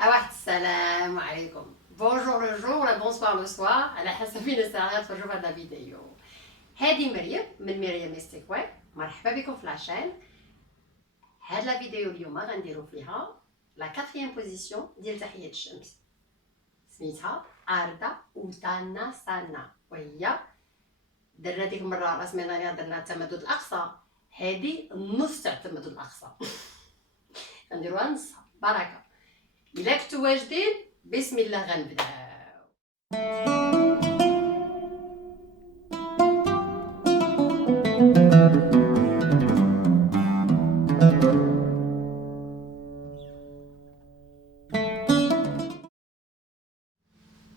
Salam alaikum. Bonjour le jour ولا bonsoir le soir على حسب فين الساعة تفرجوا هذا الفيديو. هذه مريم من مريم ميستيك ويب. مرحبا بكم في لاشين. هذا الفيديو اليوم غنديروا فيها لا كاتريام بوزيسيون ديال تحية الشمس. سميتها أردا وتاناسانا وهي درنا ديك المرة لا سمينة اللي درنا التمدد الأقصى. هذه نص تاع التمدد الأقصى. غنديروها نصها بركة. إلا كنتو واجدين بسم الله غنبداو.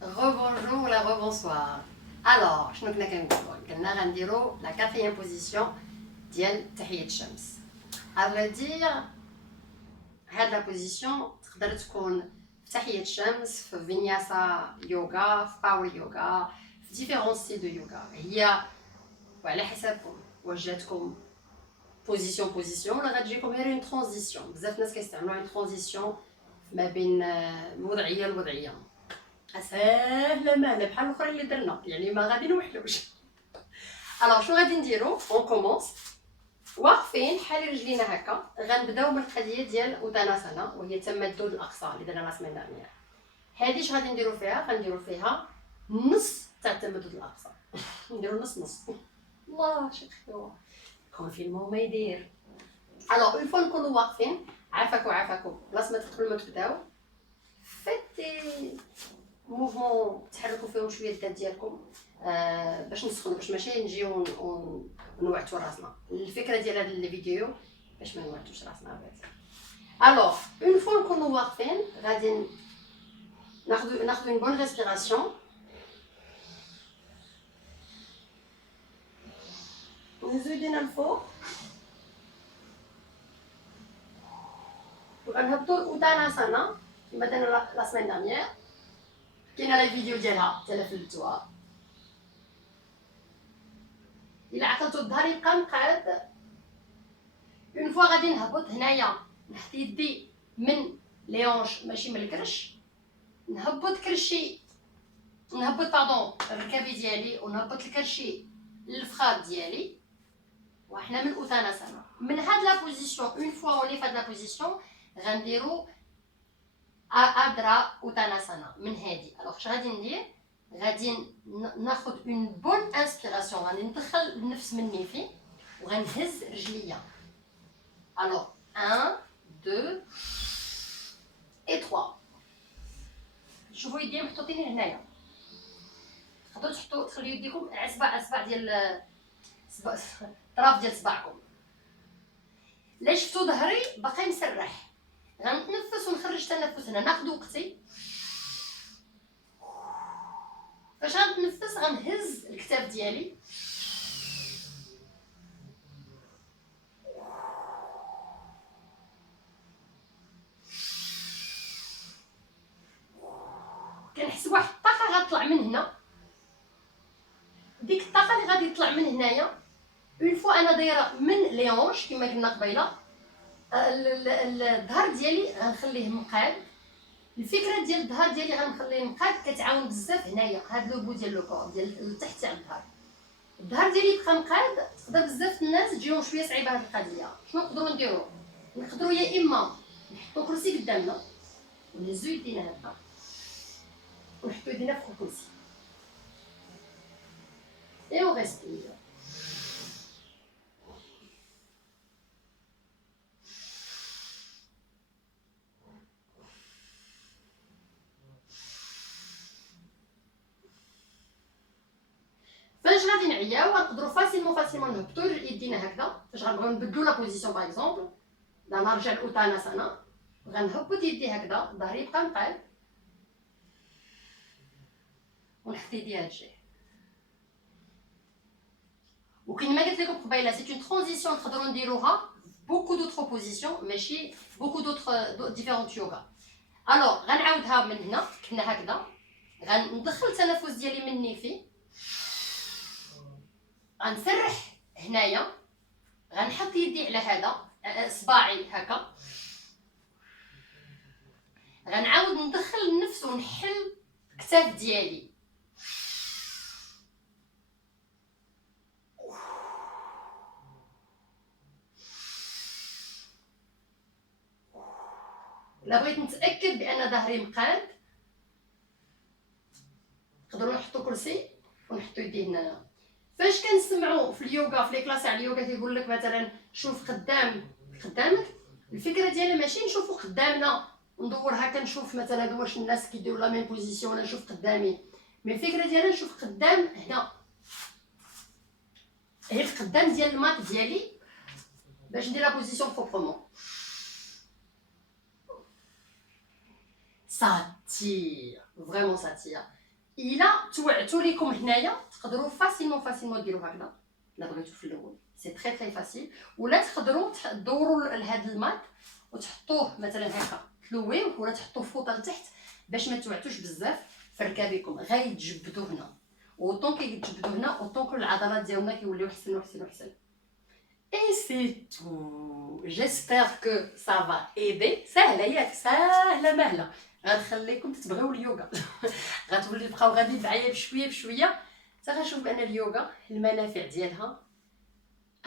Rebonjour ولا rebonsoir. Alors شنو كنا كنقولوا؟ قلنا غنديرو لا كاتريام بوزيسيون ديال تحية الشمس. افلا دير هاد لا بوزيسيون تقدر تكون في تحية الشمس، في فينياسا يوغا، في باور يوغا، في ديفيرون ستيل دو يوغا. هي وعلى حسابكم واش جاتكم بوزيسيون ولا غتجيكم غير اون ترانزيسيون. بزاف ناس كيستعملوا اون ترانزيسيون ما بين الوضعيه للوضعيه. ساهله ماهله بحال الاخرين اللي درنا، يعني ما غادي نوحلوش. الوغ شنو غادي نديرو؟ اون كومونس واقفين حال رجلينا هكا. غنبداو من القضيه ديال اوتاناسانا وهي التمدد الاقصى اللي درنا لا سمين دارنيير. هادي اش غادي نديرو فيها؟ غنديرو فيها نص تاع التمدد الاقصى. نديرو نص الله شي خيوه كونفينمون ما يدير. الوغ اون فوا نكونوا واقفين عافاكم بلاص ما تدخلوا ما تبداو فيتي موفمون تحركوا فيهم شويه الذات ديالكم باش نسخنوا، باش ماشي نجيو نوعتوا راسنا. الفكره ديال هذا الفيديو باش ما نوعتوش راسنا بس. الوغ اون فوا نكونوا واقفين غادي ناخذ اون بون ريسبيراسيون. نهزو يدينا الفوق وغنهبطو اوتاناسانا كما درنا لا سمين دانيير. كاينه لا فيديو ديالها حتى فلتوها. الا عقلتو الظهر يبقى مقاد. اون فوا غادي نهبط هنايا نحط يدي من ليونش ماشي من الكرش، نهبط كرشي نهبط الركابي ديالي ونهبط الكرشي للفخاد ديالي وحنا من اوتاناسانا. من هاد لا بوزيسيون اون فوا وني في هاد لا بوزيسيون غنديرو ادرا اوتاناسانا من هادي. الوغ اش غادي ندير؟ غادي ناخذ اون بون انسبيراسيون، غادي ندخل النفس مني فيه وغنهز رجليا. الوغ 1 2 اي 3. شوفوا يدي محطوطين هنايا. تقدروا تخليو يديكم على اصبع ديال الطرف ديال صباعكم. لا شفتوا ظهري باقي مسرح غنتنفس ونخرج تنفس هنا. ناخذ وقتي فاش غنتنفس غنهز الكتاف ديالي كنحس واحد الطاقه غتطلع من هنا. ديك الطاقه اللي غادي تطلع من هنايا اون فوا انا دايره من ليونش كما قلنا قبيله. الظهر ديالي غنخليه مقاد. الفكره ديال الظهر ديالي غنخليه مقاد كتعاون بزاف هنايا. هاد لوبو ديال لو كور ديال التحت تاع الظهر ديالي يبقى مقاد. تقدر بزاف الناس تجيهم شويه صعيبه هاد القضيه. شنو نقدروا نديرو؟ نقدروا يا اما نحطوا كرسي قدامنا ونهزو يدينا هكا ونحطو يدينا فوق الكرسي اي او ريسبير. فاش غادي نعياو غنقدروا فاسيلمون نهبطو يدينا هكذا. فاش غنبغيو نبدلو لا بوزيسيون باغ اكزومبل لا نرجع لاوتاناسانا غنهبط يدي هكذا ظهري يبقى مقاد ونحط يدي هاد الجهه. وكما قلت لكم قبيله سي اون ترانزيسيون نقدروا نديروها بوكو دوطخ بوزيسيون ماشي بوكو دوطخ ديفيرونت يوغا. الوغ غنعاودها من هنا. كنا هكذا غندخل التنفس ديالي مني فيه غنسرح هنايا. غنحط يدي على هذا صباعي هكا غنعاود ندخل النفس ونحل الكتاف ديالي. الا بغيت نتاكد بان ظهري مقاد نقدروا نحطوا كرسي ونحطوا يديه هنايا. فاش كنسمعوا في اليوغا، في لي كلاس على اليوغا كيقول لك مثلا شوف قدامك، الفكره ديالها ماشي نشوفوا قدامنا وندور هكا نشوف مثلا واش الناس كيديروا لا ميم بوزيسيون، انا نشوف قدامي، مي الفكره ديالها نشوف قدام هنا، هي القدام ديال المات ديالي باش ندير لا بوزيسيون بروبرمون. ساتير فريمون ساتير. الا توعتوا ليكم هنايا تقدروا فاسيلمون ديروا هكذا الا بغيتو في الاول، سي تري فاسيل. ولا تقدروا تدوروا لهاد المات وتحطوه مثلا هكا تلويوه، ولا تحطوه فوطه لتحت باش ما توعتوش بزاف في ركابكم، غيتجبدوا هنا، وطون كيتجبدوا هنا اوطون العضلات ديالنا كيوليو حسن وحسن وحسن. اي سي تو، جيسبر كو سا فا ايدي. ساهله ياك، ساهله مهله. غنخليكم تتبغيو اليوغا غتولي تبقاو غادي معايا بشويه بشويه حتى غنشوف بان اليوغا المنافع ديالها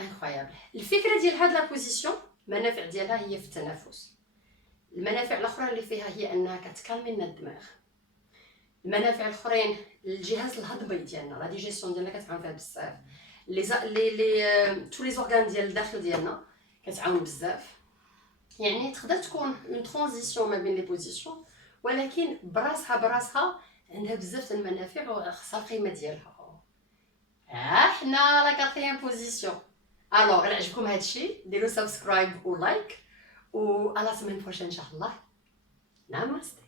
انكرويابل. الفكره ديال هاد لا بوزيسيون المنافع ديالها هي في التنفس. المنافع الاخرى اللي فيها هي انها كتكالمي لنا الدماغ. المنافع الاخرين الجهاز الهضمي ديالنا، لا ديجيسيون ديالنا كتعاون فيها بزاف. تو لي زورغان ديال الداخل ديالنا كتعاون بزاف. يعني تقدر تكون اون ترانزيسيون ما بين لي بوزيسيون، ولكن براسها عندها بزاف المنافع وخاصها القيمه ديالها. حنا لا كاتريام بوزيسيون. الوغ الا عجبكم هادشي ديروا سبسكرايب ولايك، و على سيمين بروشين ان شاء الله. ناماستي.